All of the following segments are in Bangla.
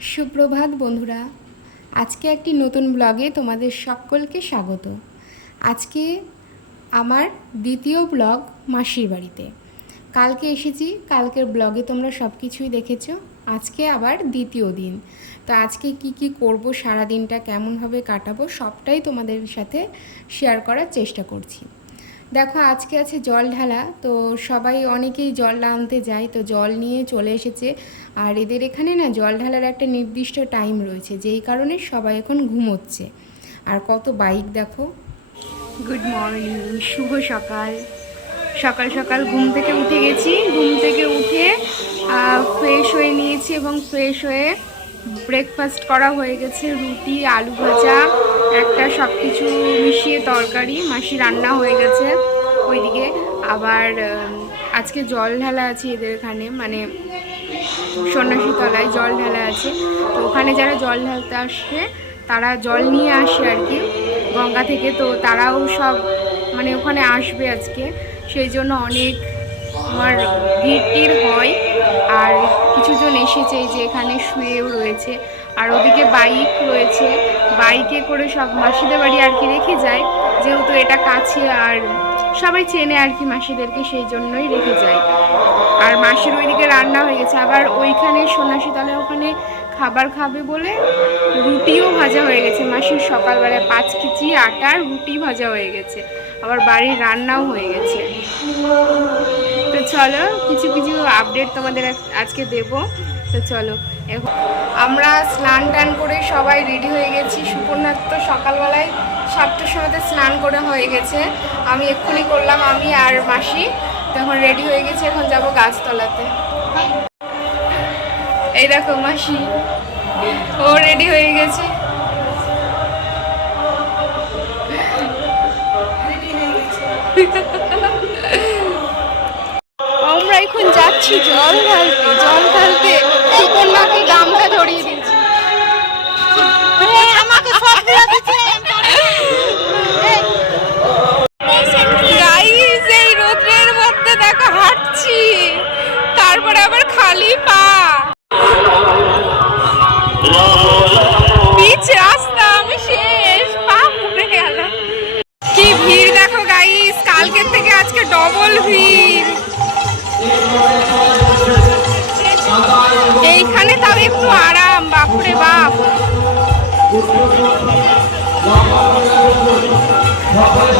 সুপ্রভাত বন্ধুরা, আজকে একটি নতুন ব্লগে তোমাদের সকলকে স্বাগত। আজকে আমার দ্বিতীয় ব্লগ মাসির বাড়িতে। কালকে এসেছি, কালকের ব্লগে তোমরা সব কিছুই দেখেছ, আজকে আবার দ্বিতীয় দিন। তো আজকে কি কি করব সারা দিনটা কেমনভাবে কাটাবো, সবটাই তোমাদের সাথে শেয়ার করার চেষ্টা করছি। দেখো, আজকে আছে জল ঢালা, তো সবাই অনেকেই জল আনতে যায়, তো জল নিয়ে চলে এসেছে। আর এদের এখানে না জল ঢালার একটা নির্দিষ্ট টাইম রয়েছে, যেই কারণে সবাই এখন ঘুমোচ্ছে। আর কত বাইক দেখো। গুড মর্নিং শুভ সকাল। সকাল সকাল ঘুম থেকে উঠে গেছি। ঘুম থেকে উঠে ফ্রেশ হয়ে নিয়েছি এবং ফ্রেশ হয়ে ব্রেকফাস্ট করা হয়ে গেছে, রুটি, আলু ভাজা। একটা সব কিছু মিশিয়ে তরকারি, মাসি রান্না হয়ে গেছে। ওইদিকে আবার আজকে জল ঢালা আছে এদের এখানে মানে সন্ন্যাসী তলায় জল ঢালা আছে। তো ওখানে যারা জল ঢালতে আসে, তারা জল নিয়ে আসে আর কি। গঙ্গা থেকে, তো তারাও সব মানে ওখানে আসবে আজকে। সেই জন্য অনেক আমার ভিড় হয়। আর কিছুজন এসেছে যে এখানে শুয়েও রয়েছে। আর ওদিকে বাইক রয়েছে। বাইকে করে সব মাসিদের বাড়ি আর কি রেখে যায়। যেহেতু এটা কাছে আর সবাই চেনে আর কি মাসিদেরকে, সেই জন্যই রেখে যায়। আর মাসির ওইদিকে রান্না হয়ে গেছে। আবার ওইখানে সন্ন্যাসী তলে ওখানে খাবার খাবে বলে রুটিও ভাজা হয়ে গেছে। মাসির সকালবেলায় পাঁচ কেজি আটার রুটি ভাজা হয়ে গেছে। আবার বাড়ির রান্নাও হয়ে গেছে। চলো, কিছু কিছু আপডেট তোমাদের আজকে দেব। তো চলো, এখন আমরা স্নান টান করে সবাই রেডি হয়ে গেছি। সুপর্ণার তো সকালবেলায় সাতটার সময়তে স্নান করে হয়ে গেছে। আমি এক্ষুনি করলাম, আমি আর মাসি। তো এখন রেডি হয়ে গেছে, এখন যাব গাছতলাতে। এই দেখো মাসি, ও রেডি হয়ে গেছে। আমরা এখন যাচ্ছি জল ঢালতে জল ঢালতে সুকন্যাকে গামটা ধরিয়ে দিয়েছি। আমাকে সব দিয়ে বাপুরে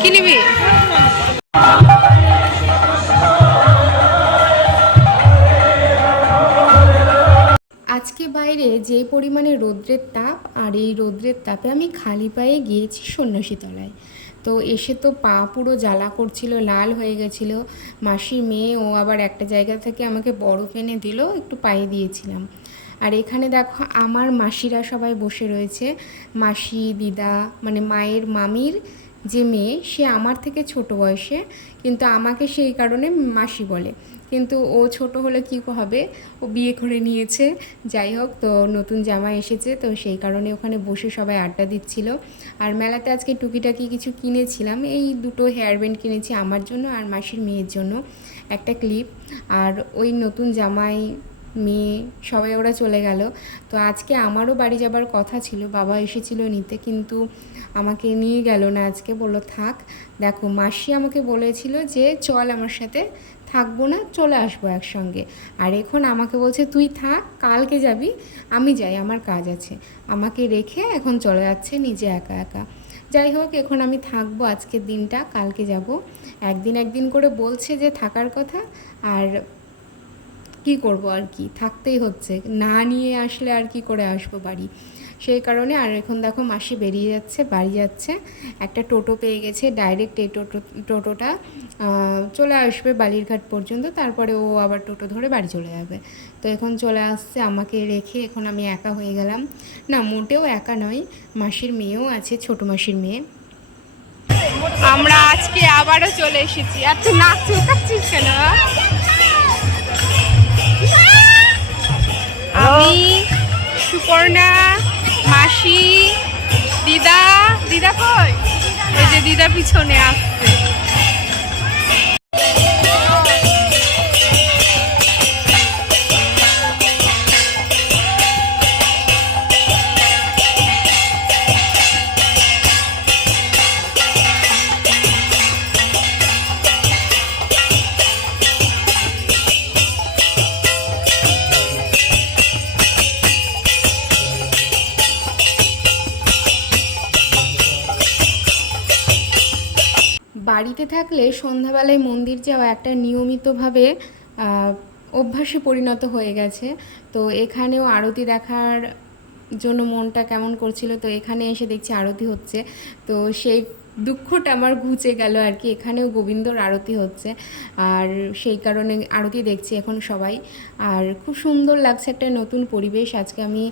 কি নিবি? আজকে বাইরে যে পরিমাণে রৌদ্রের তাপ, আর এই রৌদ্রের তাপে আমি খালি পায়ে গিয়েছি সন্ন্যাসী তলায় তো এসে তো পা পুরো জ্বালা করছিল, লাল হয়ে গেছিল। মাসির মেয়ে, ও আবার একটা জায়গা থেকে আমাকে বরফ এনে দিল, একটু পায়ে দিয়েছিলাম। আর এখানে দেখো, আমার মাসিরা সবাই বসে রয়েছে। মাসি, দিদা মানে মায়ের মামির যে মেয়ে, সে আমার থেকে ছোট বয়সে, কিন্তু আমাকে সেই কারণে মাসি বলে। কিন্তু ও ছোট হলে কি হবে? ও বিয়ে করে নিয়েছে। যাই হোক, তো নতুন জামা এসেছে, তো সেই কারণে ওখানে বসে সবাই আড্ডা দিচ্ছিল। আর মেলাতে আজকে টুকিটাকি কিছু কিনেছিলাম। এই দুটো হেয়ার ব্যান্ড কিনেছি আমার জন্য আর মাসির মেয়ের জন্য। একটা ক্লিপ আর ওই নতুন জামাই মেয়ে, সবাই ওরা চলে গেল। তো আজকে আমারও বাড়ি যাবার কথা ছিল, বাবা এসেছিল নিতে, কিন্তু আমাকে নিয়ে গেল না। আজকে বলল, থাক। দেখো, মাসি আমাকে বলেছিল যে, চল আমার সাথে, থাকব না, চলে আসব একসঙ্গে। আর এখন আমাকে বলছে, তুই থাক, কালকে যাবি, আমি যাই, আমার কাজ আছে। আমাকে রেখে এখন চলে যাচ্ছে নিজে একা একা। যাই হোক, এখন আমি থাকব, আজকের দিনটা, কালকে যাব। একদিন একদিন করে বলছে যে, থাকার কথা, আর কি করব আর কি? থাকতেই হচ্ছে। না নিয়ে আসলে আর কি করে আসব বাড়ি? সেই কারণে আর এখন দেখো মাসি বেরিয়ে যাচ্ছে, বাড়ি যাচ্ছে। একটা টোটো পেয়ে গেছে, ডাইরেক্ট এই টোটো, টোটোটা চলে আসবে বালিরঘাট পর্যন্ত। তারপরে ও আবার টোটো ধরে বাড়ি চলে যাবে। তো এখন চলে আসছে আমাকে রেখে, এখন আমি একা হয়ে গেলাম। না, মোটেও একা নয়, মাসির মেয়েও আছে, ছোট মাসির মেয়ে। আমরা আজকে আবারও চলে এসেছি। তুই নাচ চুকাচ্ছিস কেন? দিদা দিদা কই? এই যে দিদা পিছনে আসছে। বাড়িতে থাকলে সন্ধ্যাবেলায় মন্দির যাওয়া একটা নিয়মিতভাবে অভ্যাসে পরিণত হয়ে গেছে। তো এখানেও আরতি দেখার জন্য মনটা কেমন করছিল, তো এখানে এসে দেখছি আরতি হচ্ছে। তো সেই দুঃখটা আমার ঘুচে গেল আর কি, এখানেও গোবিন্দর আরতি হচ্ছে। আর সেই কারণে আরতি দেখছি এখন সবাই। আর খুব সুন্দর লাগছে একটা নতুন পরিবেশ। আজকে আমি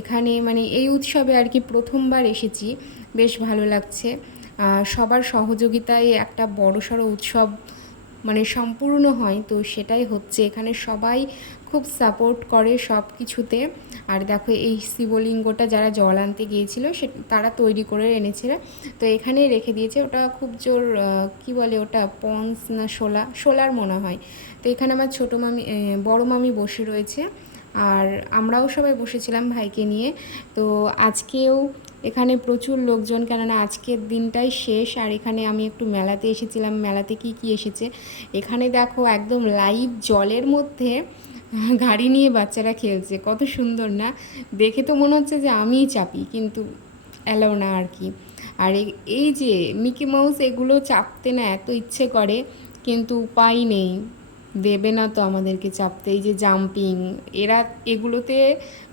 এখানে মানে এই উৎসবে আর কি প্রথমবার এসেছি। বেশ ভালো লাগছে। সবার সহযোগিতায় একটা বড়সড় উৎসব মানে সম্পূর্ণ হয়, তো সেটাই হচ্ছে। এখানে সবাই খুব সাপোর্ট করে সব কিছুতে আর দেখো, এই শিবলিঙ্গটা যারা জল আনতে গিয়েছিল, সে তারা তৈরি করে এনেছিল। তো এখানেই রেখে দিয়েছে। ওটা খুব জোর কি বলে ওটা, পন্স না, শোলা? শোলার মনে হয়। তো এখানে আমার ছোটো মামি বড় মামি বসে রয়েছে। আর আমরাও সবাই বসেছিলাম ভাইকে নিয়ে। তো আজকেও এখানে প্রচুর লোকজন, কেননা আজকের দিনটাই শেষ। আর এখানে আমি একটু মেলাতে এসেছিলাম। মেলাতে কি কি এসেছে? এখানে দেখো একদম লাইভ জলের মধ্যে গাড়ি নিয়ে বাচ্চারা খেলছে। কত সুন্দর না? দেখে তো মনে হচ্ছে যে আমিই চাপি, কিন্তু অ্যালাও না আর কি। আর এই- যে মিকি মাউস এগুলো চাপতে না এত ইচ্ছে করে, কিন্তু উপায় নেই। দেবে না তো আমাদেরকে চাপতে। এই যে জাম্পিং এরা এগুলোতে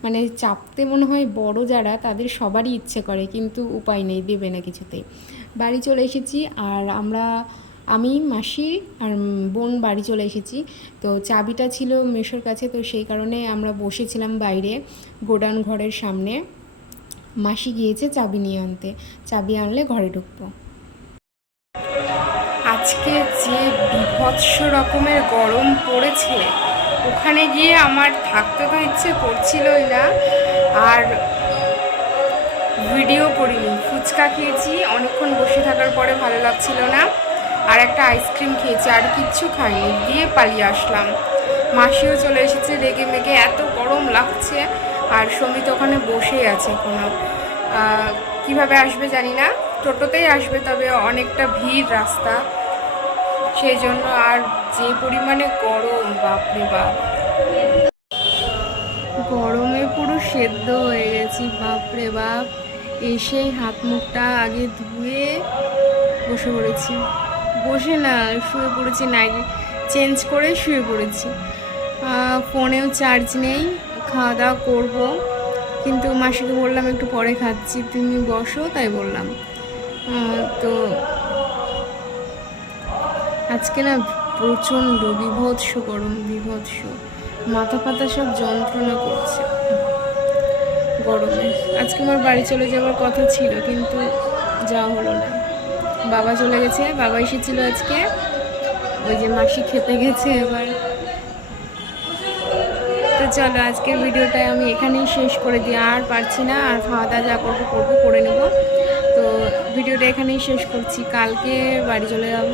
মানে চাপতে মনে হয় বড় যারা, তাদের সবারই ইচ্ছে করে, কিন্তু উপায় নেই, দেবে না কিছুতেই। বাড়ি চলে এসেছি, আর আমরা, আমি, মাসি আর বোন বাড়ি চলে এসেছি। তো চাবিটা ছিল মেশোর কাছে, তো সেই কারণে আমরা বসেছিলাম বাইরে, গোডাউন ঘরের সামনে। মাসি গিয়েছে চাবি নিয়ে আনতে। চাবি আনলে ঘরে ঢুকবো। আজকে যে বিভৎস রকমের গরম পড়েছে। ওখানে গিয়ে আমার থাকতে তো ইচ্ছে করছিলই না। আর ভিডিও করিনি। ফুচকা খেয়েছি অনেকক্ষণ বসে থাকার পরে ভালো লাগছিল না। আর একটা আইসক্রিম খেয়েছি আর কিচ্ছু খাইনি। দিয়ে পালিয়ে আসলাম। মাসিও চলে এসেছে রেগে মেগে এত গরম লাগছে। আর সমিত ওখানে বসেই আছে আহ, কীভাবে আসবে জানি না। টোটোতেই আসবে তবে অনেকটা ভিড় রাস্তা। সেই জন্য আর যে পরিমাণে গরম, বাপরে বাপ। গরমে পুরো সেদ্ধ হয়ে গেছি, বাপরে বাপ। এসেই হাত মুখটা আগে ধুয়ে বসে পড়েছি। বসে না, শুয়ে পড়েছি নাইট চেঞ্জ করে শুয়ে পড়েছি। ফোনেও চার্জ নেই খাওয়া দাওয়া করব। কিন্তু মাসিকে বললাম একটু পরে খাচ্ছি, তুমি বসো, তাই বললাম। তো আজকে না প্রচণ্ড বিভৎস, গরম বিভৎস। মাথা ফাতা সব যন্ত্রণা করছে। গরমে। আজকে আমার বাড়ি চলে যাওয়ার কথা ছিল, কিন্তু যাওয়া হলো না। বাবা চলে গেছে। বাবা এসেছিল আজকে। ওই যে মাসি খেতে গেছে এবার। তো চলো, আজকের ভিডিওটা আমি এখানেই শেষ করে দিই। আর পারছি না, আর খাওয়া দাওয়া যা করব করব করে নেব। তো ভিডিওটা এখানেই শেষ করছি। কালকে বাড়ি চলে যাব।